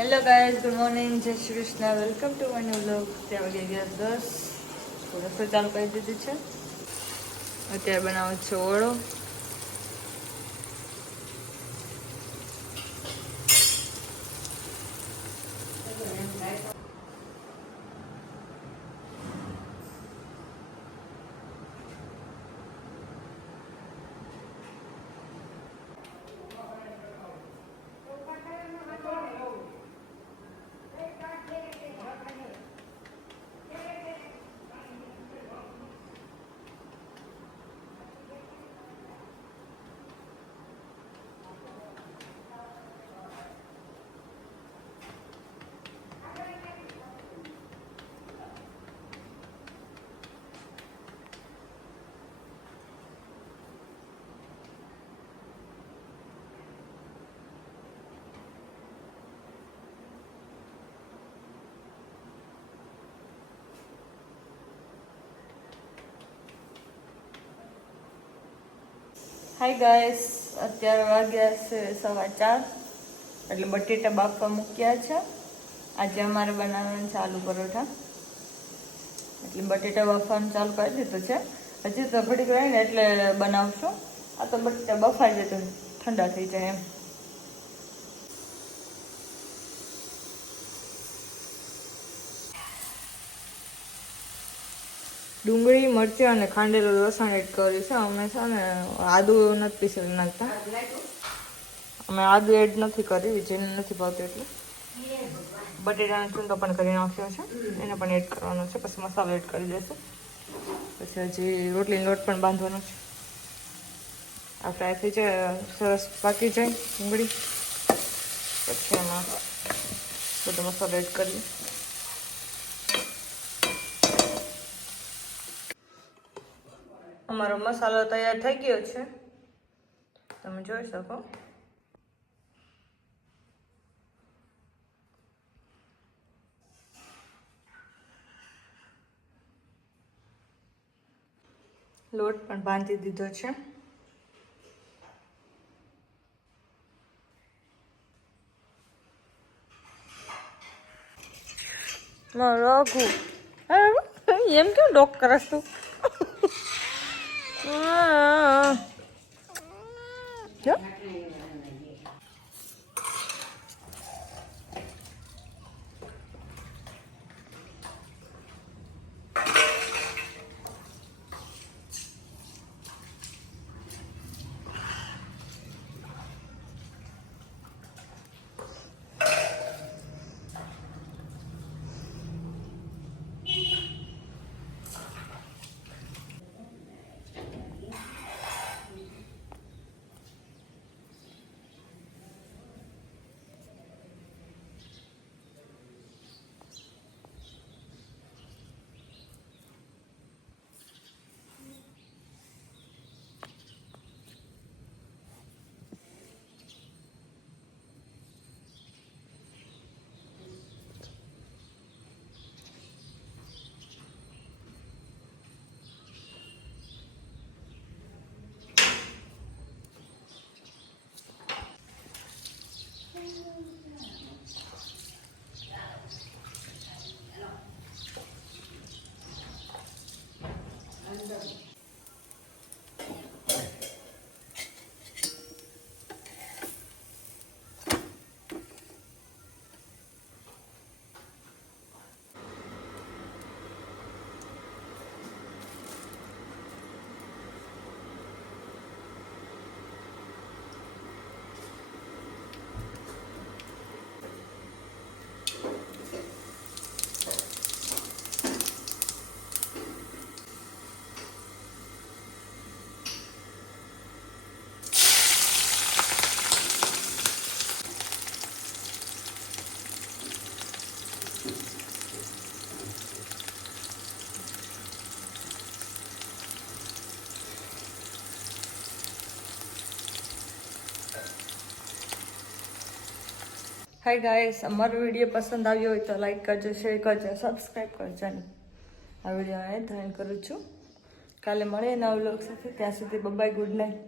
Hello guys, good morning, જય Shri Krishna, welcome to my new vlog. ત્યાં વાગે ગયા 10. રસોઈ ચાલુ કરી દીધી છે. અત્યારે બનાવો છો ઓળો. હાય ગાઈસ, અત્યારે વાગ્યા છે 4:15. એટલે બટેટા બાફવા મૂક્યા છે. આજે અમારે બનાવવાનું છે આલુ પરોઠા. એટલે બટેટા બાફવાનું ચાલુ કરી દીધું છે. હજી તો ઘડીક રહીને એટલે બનાવશું. આ તો બટેટા બફાઈ જાય તો ઠંડા થઈ જાય એમ. ડુંગળી, મરચી અને ખાંડેલું લસણ એડ કર્યું છે. અમે છે ને આદુ નથી પીસેલું નાખતા. અમે આદુ એડ નથી કરી, જેને નથી ભાવતું એટલે. બટેટાનો ચૂંદો પણ કરી નાખ્યો છે, એને પણ એડ કરવાનો છે. પછી મસાલો એડ કરી દેશું. પછી હજી રોટલીનો લોટ પણ બાંધવાનો છે. આ ફ્રાય થઈ જાય, સરસ પાકી જાય ડુંગળી, પછી એમાં બધો મસાલો એડ કરીએ. અમારો મસાલો તૈયાર થઈ ગયો છે, તમે જોઈ શકો. લોટ પણ બાંધી દીધો છે. રઘુ એમ કેમ ડોક કરસ તું? હાય ગાઈસ, અમારો વિડીયો પસંદ આવ્યો હોય તો લાઈક કરજો, શેર કરજો, સબસ્ક્રાઈબ કરજો. આ વિડીયો અહીં ધન કરું છું. કાલે મળીએ નવા વ્લોગ સાથે. ત્યાં સુધી બાય, ગુડ નાઇટ.